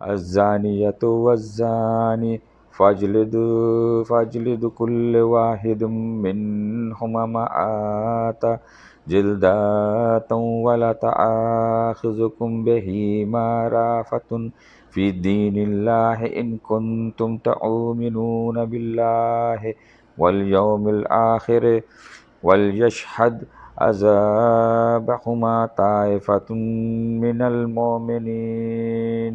الزانية والزاني فاجلدوا كل واحد منهما مئة جلدة ولا تأخذكم بهما رأفة في دين الله إن كنتم تؤمنون بالله واليوم الآخر وليشهد عذابهما طائفة من المؤمنين۔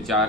4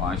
5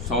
100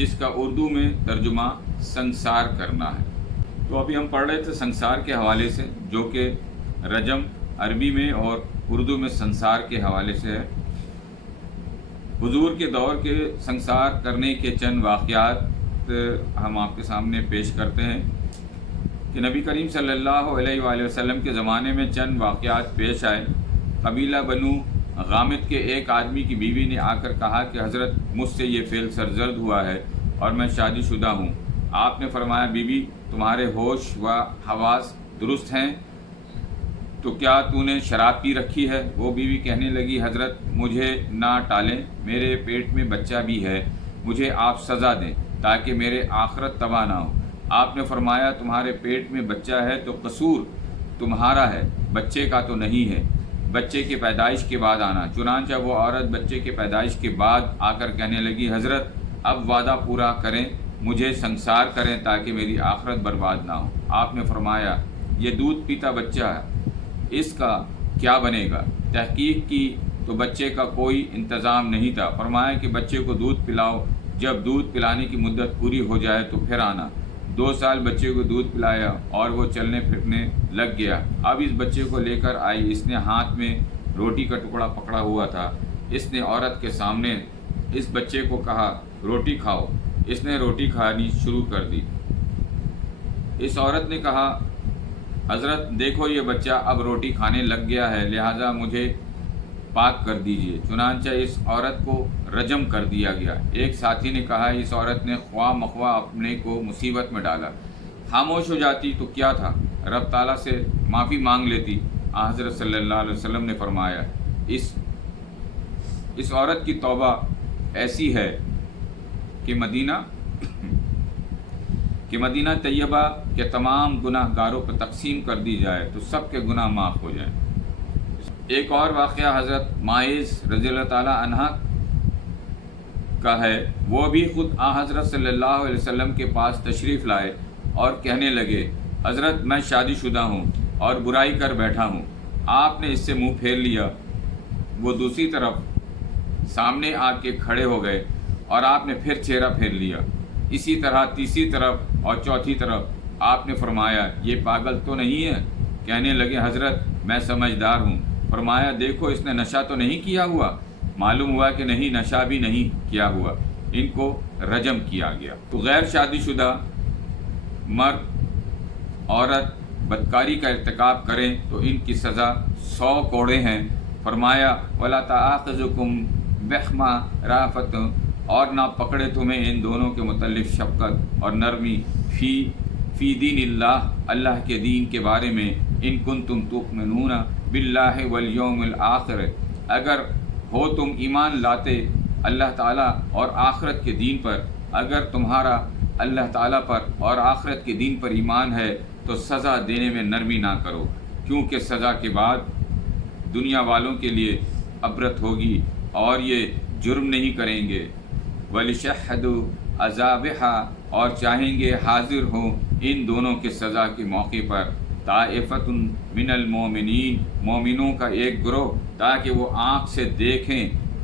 جس کا اردو میں ترجمہ سنسار کرنا ہے۔ تو ابھی ہم پڑھ رہے تھے سنسار کے حوالے سے، جو کہ رجم عربی میں اور اردو میں سنسار کے حوالے سے ہے۔ حضور کے دور کے سنسار کرنے کے چند واقعات ہم آپ کے سامنے پیش کرتے ہیں کہ نبی کریم صلی اللہ علیہ وآلہ وسلم کے زمانے میں چند واقعات پیش آئے۔ قبیلہ بنو غامد کے ایک آدمی کی بیوی نے آ کر کہا کہ حضرت مجھ سے یہ فعل سرزد ہوا ہے اور میں شادی شدہ ہوں۔ آپ نے فرمایا بی بی تمہارے ہوش و حواس درست ہیں تو کیا تو نے شراب پی رکھی ہے؟ وہ بیوی کہنے لگی حضرت مجھے نہ ٹالیں، میرے پیٹ میں بچہ بھی ہے، مجھے آپ سزا دیں تاکہ میرے آخرت تباہ نہ ہو۔ آپ نے فرمایا تمہارے پیٹ میں بچہ ہے تو قصور تمہارا ہے، بچے کا تو نہیں ہے، بچے کی پیدائش کے بعد آنا۔ چنانچہ وہ عورت بچے کی پیدائش کے بعد آ کر کہنے لگی حضرت اب وعدہ پورا کریں، مجھے سنسار کریں تاکہ میری آخرت برباد نہ ہو۔ آپ نے فرمایا یہ دودھ پیتا بچہ ہے، اس کا کیا بنے گا؟ تحقیق کی تو بچے کا کوئی انتظام نہیں تھا۔ فرمایا کہ بچے کو دودھ پلاؤ، جب دودھ پلانے کی مدت پوری ہو جائے تو پھر آنا۔ 2 سال بچے کو دودھ پلایا اور وہ چلنے پھرنے لگ گیا۔ اب اس بچے کو لے کر آئی، اس نے ہاتھ میں روٹی کا ٹکڑا پکڑا ہوا تھا۔ اس نے عورت کے سامنے اس بچے کو کہا روٹی کھاؤ۔ اس نے روٹی کھانی شروع کر دی۔ اس عورت نے کہا حضرت دیکھو یہ بچہ اب روٹی کھانے لگ گیا ہے، لہٰذا مجھے پاک کر دیجئے۔ چنانچہ اس عورت کو رجم کر دیا گیا۔ ایک ساتھی نے کہا اس عورت نے خواہ مخواہ اپنے کو مصیبت میں ڈالا، خاموش ہو جاتی تو کیا تھا، رب تعالیٰ سے معافی مانگ لیتی۔ حضرت صلی اللہ علیہ وسلم نے فرمایا اس عورت کی توبہ ایسی ہے کہ مدینہ طیبہ کے تمام گناہ گاروں پر تقسیم کر دی جائے تو سب کے گناہ معاف ہو جائیں۔ ایک اور واقعہ حضرت معاذ رضی اللہ تعالیٰ عنہ کا ہے۔ وہ بھی خود حضرت صلی اللہ علیہ وسلم کے پاس تشریف لائے اور کہنے لگے حضرت میں شادی شدہ ہوں اور برائی کر بیٹھا ہوں۔ آپ نے اس سے منہ پھیر لیا۔ وہ دوسری طرف سامنے آ کے کھڑے ہو گئے اور آپ نے پھر چہرہ پھیر لیا، اسی طرح تیسری طرف اور چوتھی طرف۔ آپ نے فرمایا یہ پاگل تو نہیں ہے؟ کہنے لگے حضرت میں سمجھدار ہوں۔ فرمایا دیکھو اس نے نشہ تو نہیں کیا ہوا؟ معلوم ہوا کہ نہیں، نشہ بھی نہیں کیا ہوا۔ ان کو رجم کیا گیا۔ تو غیر شادی شدہ مرد عورت بدکاری کا ارتکاب کریں تو ان کی سزا 100 کوڑے ہیں۔ فرمایا وَلَا تَآخِذُكُمْ بِهِمَا رَأْفَةٌ، اور نہ پکڑے تمہیں ان دونوں کے متعلق شفقت اور نرمی، فی دین اللہ، اللہ کے دین کے بارے میں، ان کنتم تؤمنون باللہ والیوم الآخر، اگر ہو تم ایمان لاتے اللہ تعالیٰ اور آخرت کے دین پر۔ اگر تمہارا اللہ تعالیٰ پر اور آخرت کے دین پر ایمان ہے تو سزا دینے میں نرمی نہ کرو، کیونکہ سزا کے بعد دنیا والوں کے لیے عبرت ہوگی اور یہ جرم نہیں کریں گے۔ وَلِشَهَّدُوا عَذَابِهَا، اور چاہیں گے حاضر ہوں ان دونوں کے سزا کے موقع پر، طائفۃ من المؤمنین، مومنوں کا ایک گروہ، تاکہ وہ آنکھ سے دیکھیں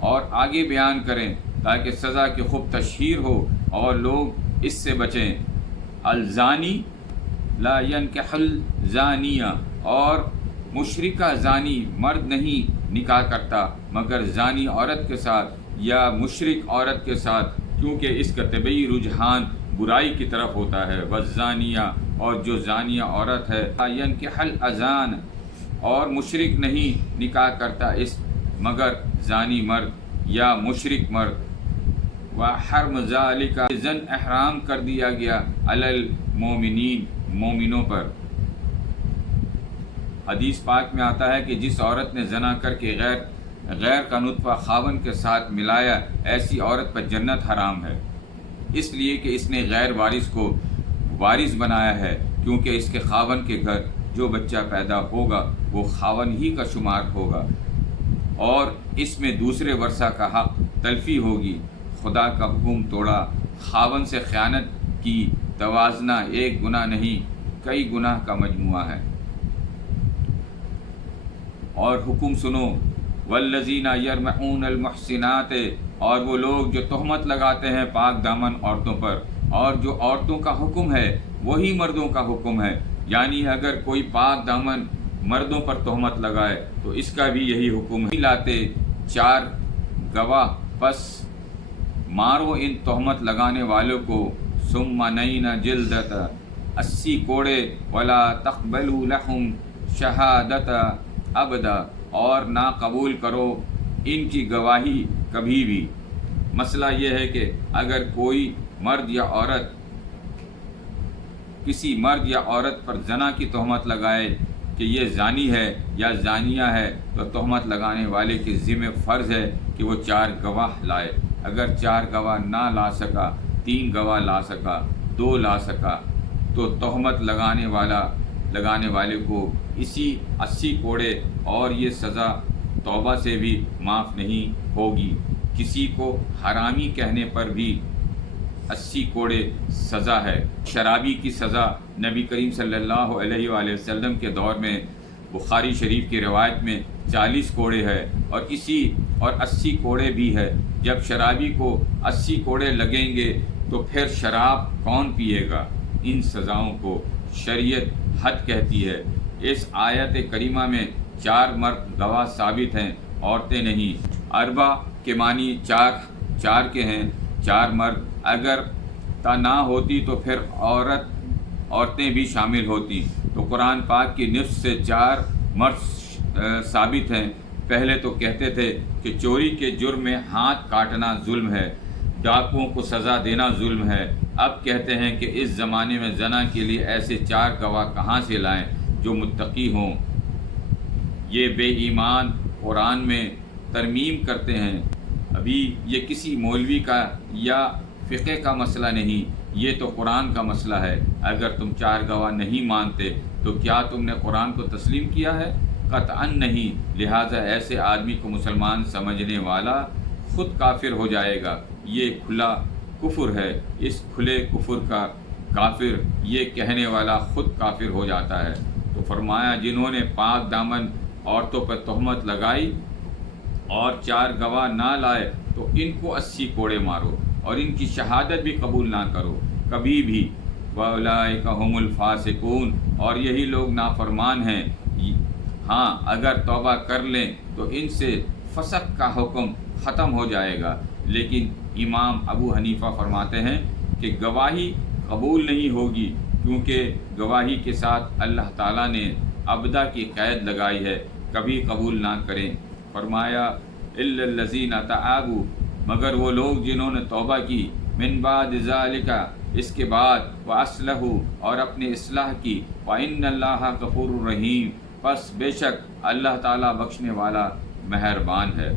اور آگے بیان کریں، تاکہ سزا کی خوب تشہیر ہو اور لوگ اس سے بچیں۔ الزانی لا ينکح الزانیہ، اور مشرکہ زانی مرد نہیں نکاح کرتا مگر زانی عورت کے ساتھ یا مشرک عورت کے ساتھ، کیونکہ اس کا طبعی رجحان برائی کی طرف ہوتا ہے۔ والزانیہ، اور جو زانیہ عورت ہے، لا ينکح الازان، اور مشرک نہیں نکاح کرتا اس مگر زانی مرد یا مشرک مرد۔ وحرم ذالک، زن احرام کر دیا گیا، علی المؤمنین، مومنوں پر۔ حدیث پاک میں آتا ہے کہ جس عورت نے زنا کر کے غیر کا نطفہ خاوند کے ساتھ ملایا، ایسی عورت پر جنت حرام ہے، اس لیے کہ اس نے غیر وارث کو وارث بنایا ہے، کیونکہ اس کے خاوند کے گھر جو بچہ پیدا ہوگا وہ خاوند ہی کا شمار ہوگا، اور اس میں دوسرے ورثہ کا حق تلفی ہوگی۔ خدا کا حکم توڑا، خاوند سے خیانت کی، توازنہ ایک گناہ نہیں کئی گناہ کا مجموعہ ہے۔ اور حکم سنو، والذین یرمعون المحسنات، اور وہ لوگ جو تہمت لگاتے ہیں پاک دامن عورتوں پر، اور جو عورتوں کا حکم ہے وہی مردوں کا حکم ہے، یعنی اگر کوئی پاک دامن مردوں پر تہمت لگائے تو اس کا بھی یہی حکم ہے۔ لاتے 4 گواہ، پس مارو ان تہمت لگانے والوں کو، ثم نین جلدت، 80 کوڑے، ولا تقبلوا لهم شہادت ابدا، اور نہ قبول کرو ان کی گواہی کبھی بھی۔ مسئلہ یہ ہے کہ اگر کوئی مرد یا عورت کسی مرد یا عورت پر زنا کی تہمت لگائے کہ یہ زانی ہے یا زانیہ ہے، تو تہمت لگانے والے کے ذمہ فرض ہے کہ وہ 4 گواہ لائے۔ اگر 4 گواہ نہ لا سکا، 3 گواہ لا سکا، 2 لا سکا، تو تہمت لگانے والے کو اسی 80 کوڑے، اور یہ سزا توبہ سے بھی معاف نہیں ہوگی۔ کسی کو حرامی کہنے پر بھی 80 کوڑے سزا ہے۔ شرابی کی سزا نبی کریم صلی اللہ علیہ وآلہ وسلم کے دور میں بخاری شریف کی روایت میں 40 کوڑے ہے، اور 80 کوڑے بھی ہے۔ جب شرابی کو 80 کوڑے لگیں گے تو پھر شراب کون پیے گا؟ ان سزاؤں کو شریعت حد کہتی ہے۔ اس آیت کریمہ میں 4 مرد گواہ ثابت ہیں، عورتیں نہیں۔ اربع کے معنی 4 کے ہیں، 4 مرد۔ اگر تا نہ ہوتی تو پھر عورتیں بھی شامل ہوتی، تو قرآن پاک کی نص سے 4 مرد ثابت ہیں۔ پہلے تو کہتے تھے کہ چوری کے جرم میں ہاتھ کاٹنا ظلم ہے، ڈاکوؤں کو سزا دینا ظلم ہے۔ اب کہتے ہیں کہ اس زمانے میں زنا کے لیے ایسے 4 گواہ کہاں سے لائیں جو متقی ہوں؟ یہ بے ایمان قرآن میں ترمیم کرتے ہیں۔ ابھی یہ کسی مولوی کا یا فقہ کا مسئلہ نہیں، یہ تو قرآن کا مسئلہ ہے۔ اگر تم 4 گواہ نہیں مانتے تو کیا تم نے قرآن کو تسلیم کیا ہے؟ قطعاً نہیں۔ لہٰذا ایسے آدمی کو مسلمان سمجھنے والا خود کافر ہو جائے گا۔ یہ کھلا کفر ہے۔ اس کھلے کفر کا کافر یہ کہنے والا خود کافر ہو جاتا ہے۔ تو فرمایا جنہوں نے پاک دامن عورتوں پر تہمت لگائی اور 4 گواہ نہ لائے تو ان کو 80 کوڑے مارو، اور ان کی شہادت بھی قبول نہ کرو کبھی بھی۔ وَأُولَٰئِكَ هُمُ الْفَاسِقُونَ، اور یہی لوگ نافرمان ہیں۔ ہاں اگر توبہ کر لیں تو ان سے فسق کا حکم ختم ہو جائے گا، لیکن امام ابو حنیفہ فرماتے ہیں کہ گواہی قبول نہیں ہوگی، کیونکہ گواہی کے ساتھ اللہ تعالیٰ نے ابدا کی قید لگائی ہے، کبھی قبول نہ کریں۔ فرمایا الا الذین تابوا، مگر وہ لوگ جنہوں نے توبہ کی، من بعد ذالک، اس کے بعد، واصلحوا، اور اپنے اصلاح کی، وان اللہ غفور رحیم، پس بے شک اللہ تعالیٰ بخشنے والا مہربان ہے۔